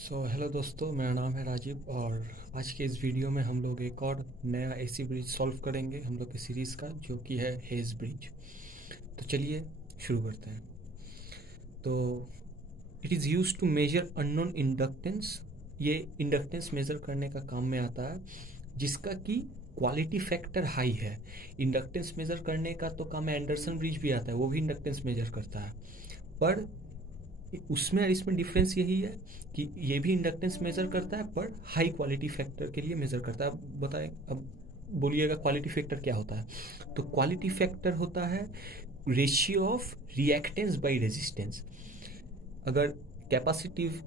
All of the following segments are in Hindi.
हेलो दोस्तों, मेरा नाम है राजीव और आज के इस वीडियो में हम लोग एक और नया एसी ब्रिज सॉल्व करेंगे हम लोग के सीरीज़ का, जो कि है हेज़ ब्रिज। तो चलिए शुरू करते हैं। तो it is used to measure unknown inductance. ये इंडक्टेंस मेज़र करने का काम में आता है जिसका कि क्वालिटी फैक्टर हाई है। इंडक्टेंस मेज़र करने का तो काम एंडरसन ब्रिज भी आता है, वो भी इंडक्टेंस मेज़र करता है। पर उसमें और इसमें डिफरेंस यही है कि ये भी इंडक्टेंस मेजर करता है पर हाई क्वालिटी फैक्टर के लिए मेजर करता है। अब बताएं, अब बोलिएगा क्वालिटी फैक्टर क्या होता है। तो क्वालिटी फैक्टर होता है ratio of reactance by resistance. अगर कैपेसिटिव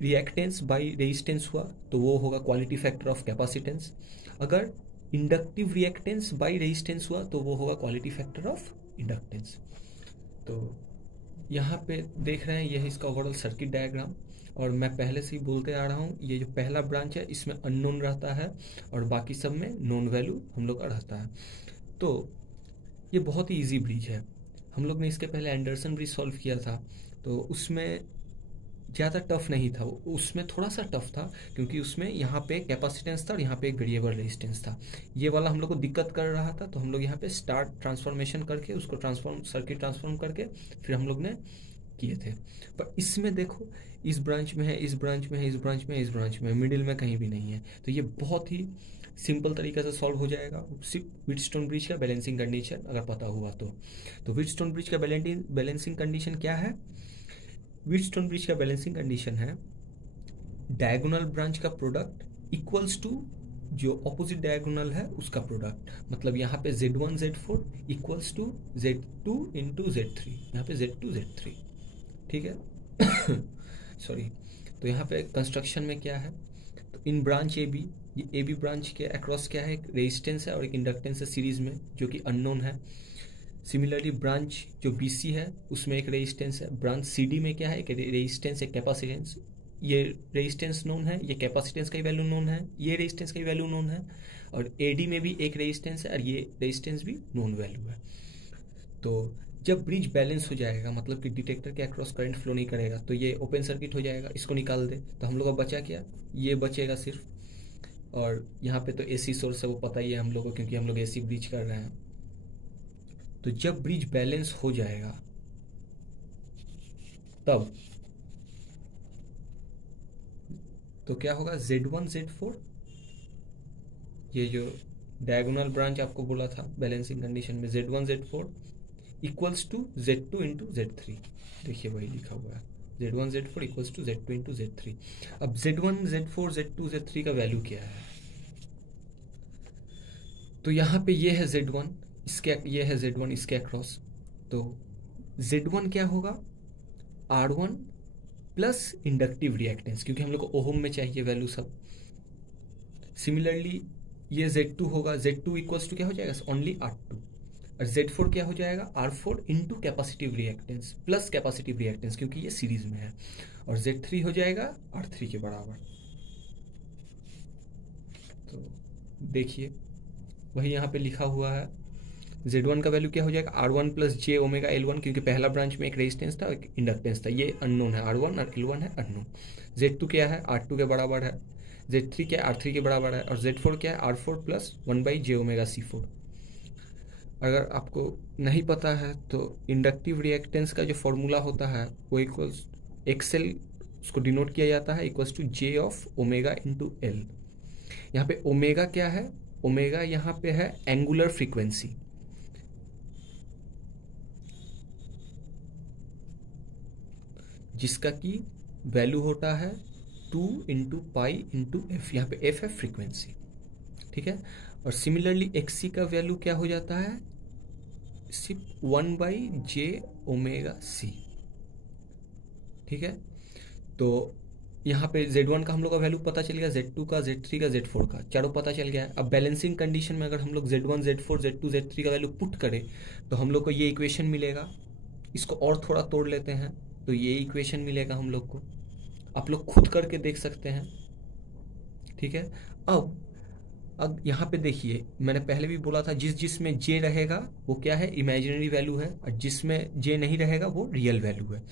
रिएक्टेंस बाय रेजिस्टेंस हुआ तो वो होगा क्वालिटी फैक्टर ऑफ कैपेसिटेंस। अगर इंडक्टिव रिएक्टेंस बाय रेजिस्टेंस हुआ तो वो होगा क्वालिटी फैक्टर ऑफ इंडक्टेंस। तो यहाँ पे देख रहे हैं, यह इसका ओवरऑल सर्किट डायग्राम। और मैं पहले से ही बोलते आ रहा हूँ, ये जो पहला ब्रांच है इसमें अननोन रहता है और बाकी सब में नोन वैल्यू हम लोग का रहता है। तो ये बहुत ही इजी ब्रिज है। हम लोग ने इसके पहले एंडरसन ब्रिज सॉल्व किया था, तो उसमें ज़्यादा टफ नहीं था। उसमें थोड़ा सा टफ था क्योंकि उसमें यहाँ पे कैपेसिटेंस था और यहाँ पे एक वेरिएबल रेजिस्टेंस था। ये वाला हम लोग को दिक्कत कर रहा था, तो हम लोग यहाँ पे स्टार्ट ट्रांसफॉर्मेशन करके उसको सर्किट ट्रांसफॉर्म करके फिर हम लोग ने किए थे। पर इसमें देखो, इस ब्रांच में है, इस ब्रांच में है, इस ब्रांच में है, इस ब्रांच में है, मिडिल में कहीं भी नहीं है। तो ये बहुत ही सिंपल तरीके से सॉल्व हो जाएगा सिर्फ व्हीटस्टोन ब्रिज का बैलेंसिंग कंडीशन अगर पता हुआ तो व्हीटस्टोन ब्रिज का बैलेंसिंग कंडीशन क्या है? व्हीटस्टोन ब्रिज का बैलेंसिंग कंडीशन है डायगोनल ब्रांच का प्रोडक्ट इक्वल्स टू जो ऑपोजिट डायगोनल है उसका प्रोडक्ट। मतलब यहाँ पे Z1 Z4 equals to Z2 into Z3, यहाँ पे Z2 Z3, ठीक है। सॉरी। तो यहाँ पे कंस्ट्रक्शन में क्या है, तो इन ब्रांच ए बी, ये ए बी ब्रांच के अक्रॉस क्या है, एक रेजिस्टेंस है और एक इंडक्टेंस है सीरीज में जो कि अननोन है। सिमिलरली ब्रांच जो बी सी है उसमें एक रेजिस्टेंस है। ब्रांच सी डी में क्या है, एक रेजिस्टेंस, एक कैपेसिटेंस। ये रेजिस्टेंस नोन है, ये कैपेसिटेंस का ही वैल्यू नोन है, ये रेजिस्टेंस का ही वैल्यू नोन है। और ए डी में भी एक रेजिस्टेंस है और ये रेजिस्टेंस भी नोन वैल्यू है। तो जब ब्रिज बैलेंस हो जाएगा, मतलब कि डिटेक्टर के अक्रॉस करंट फ्लो नहीं करेगा, तो ये ओपन सर्किट हो जाएगा। इसको निकाल दे तो हम लोग का बचा क्या, ये बचेगा सिर्फ। और यहाँ पे तो एसी सोर्स है, वो पता ही है हम लोग को क्योंकि हम लोग एसी ब्रिज कर रहे हैं। तो जब ब्रिज बैलेंस हो जाएगा तब तो क्या होगा, Z1 Z4, ये जो डायगोनल ब्रांच आपको बोला था बैलेंसिंग कंडीशन में, Z1 Z4 equals to Z2 into Z3। देखिए वही लिखा हुआ है, Z1 Z4 equals to Z2 into Z3। अब Z1 Z4 Z2 Z3 का वैल्यू क्या है, तो यहाँ पे ये है Z1, इसके ये है Z1 इसके अक्रॉस। तो Z1 क्या होगा, R1 प्लस इंडक्टिव रिएक्टेंस, क्योंकि हम लोग को ओहम में चाहिए वैल्यू सब। सिमिलरली ये Z2 होगा, Z2 इक्वल्स टू क्या हो जाएगा, ओनली R2। और Z4 क्या हो जाएगा, R4 into capacitive reactance plus capacitive reactance, क्योंकि ये सीरीज में है। और Z3 हो जाएगा R3 के बराबर। तो देखिए वही यहाँ पे लिखा हुआ है, Z1 का वैल्यू क्या हो जाएगा, R1 plus J omega L1, क्योंकि पहला ब्रांच में एक रेजिस्टेंस था एक इंडक्टेंस था, ये अननोन है, R1 और L1 है अननोन। Z2 क्या है, R2 के बराबर है। Z3 क्या है, R3 के बराबर है। और Z4 क्या है, R4 plus 1/J omega C4। अगर आपको नहीं पता है तो इंडक्टिव रिएक्टेंस का जो फॉर्मूला होता है वो इक्वल्स एक्सएल, उसको डिनोट किया जाता है equals to J of omega into L। यहाँ पे ओमेगा क्या है, ओमेगा यहाँ पे है एंगुलर फ्रीक्वेंसी, जिसका की वैल्यू होता है 2 इंटू पाई इंटू एफ। यहाँ पे एफ है फ्रीक्वेंसी, ठीक है। और सिमिलरली एक्सी का वैल्यू क्या हो जाता है, सिर्फ 1/J ओमेगा सी, ठीक है। तो यहाँ पे Z1 का हम लोग का वैल्यू पता चल गया, Z2 का, Z3 का, Z4 का, चारों पता चल गया है। अब बैलेंसिंग कंडीशन में अगर हम लोग Z1 Z4 Z2 Z3 का वैल्यू पुट करें तो हम लोग को ये इक्वेशन मिलेगा। इसको और थोड़ा तोड़ लेते हैं तो ये इक्वेशन मिलेगा हम लोग को, आप लोग खुद करके देख सकते हैं, ठीक है। अब यहाँ पे देखिए, मैंने पहले भी बोला था जिसमें J रहेगा वो क्या है, इमेजिनरी वैल्यू है, और जिसमें J नहीं रहेगा वो रियल वैल्यू है।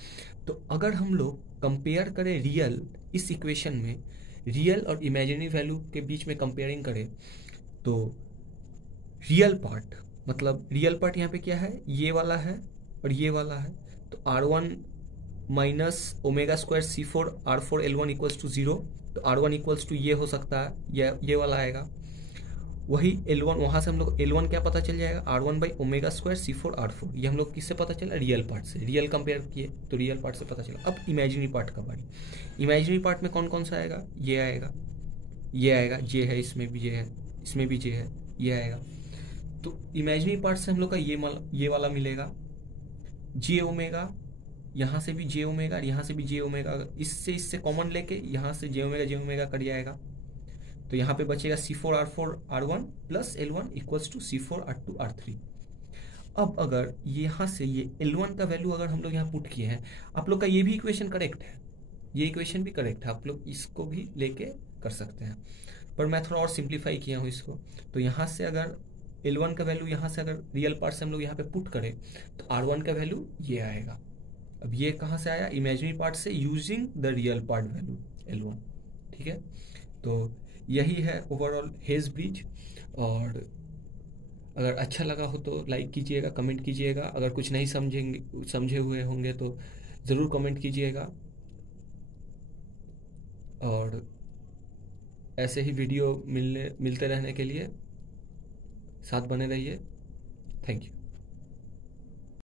तो अगर हम लोग कंपेयर करें रियल इस इक्वेशन में रियल और इमेजिनरी वैल्यू के बीच में कंपेयरिंग करें तो रियल पार्ट, मतलब रियल पार्ट यहाँ पे क्या है, ये वाला है और ये वाला है, तो R1 minus omega square C4 R4 L1 equals to 0, तो R1 इक्वल्स टू ये हो सकता है, ये वाला आएगा। वही L1 वहाँ से हम लोग L1 क्या पता चल जाएगा, R1 by omega square C4 R4, ये हम लोग किससे पता चला, रियल पार्ट से, रियल कंपेयर किए तो रियल पार्ट से पता चला। अब इमेजिनरी पार्ट का बारी, इमेजिनरी पार्ट में कौन कौन सा आएगा, ये आएगा, ये आएगा, जे है, इसमें भी जे है, इसमें भी जे है, ये आएगा। तो इमेजिनरी पार्ट से हम लोग का ये वाला मिलेगा जे ओमेगा, यहाँ से भी जे ओमेगा और यहाँ से भी जे ओमेगा, इससे कॉमन लेके यहाँ से जे ओमेगा कट जाएगा, तो यहाँ पे बचेगा C4 R4 R1 plus L1 equals to C4 R2 R3। अब अगर यहाँ से ये L1 का वैल्यू अगर हम लोग यहाँ पुट किए हैं, आप लोग का ये भी इक्वेशन करेक्ट है, ये इक्वेशन भी करेक्ट है, आप लोग इसको भी लेके कर सकते हैं, पर मैं थोड़ा और सिंप्लीफाई किया हूँ इसको। तो यहाँ से अगर L1 का वैल्यू यहाँ से अगर रियल पार्ट से हम लोग यहाँ पे पुट करें तो R1 का वैल्यू ये आएगा। अब ये कहाँ से आया, इमेजिनरी पार्ट से using the real part value L1, ठीक है। तो यही है ओवरऑल हेज ब्रिज, और अगर अच्छा लगा हो तो लाइक कीजिएगा, कमेंट कीजिएगा, अगर कुछ नहीं समझे हुए होंगे तो ज़रूर कमेंट कीजिएगा, और ऐसे ही वीडियो मिलते रहने के लिए साथ बने रहिए। Thank you.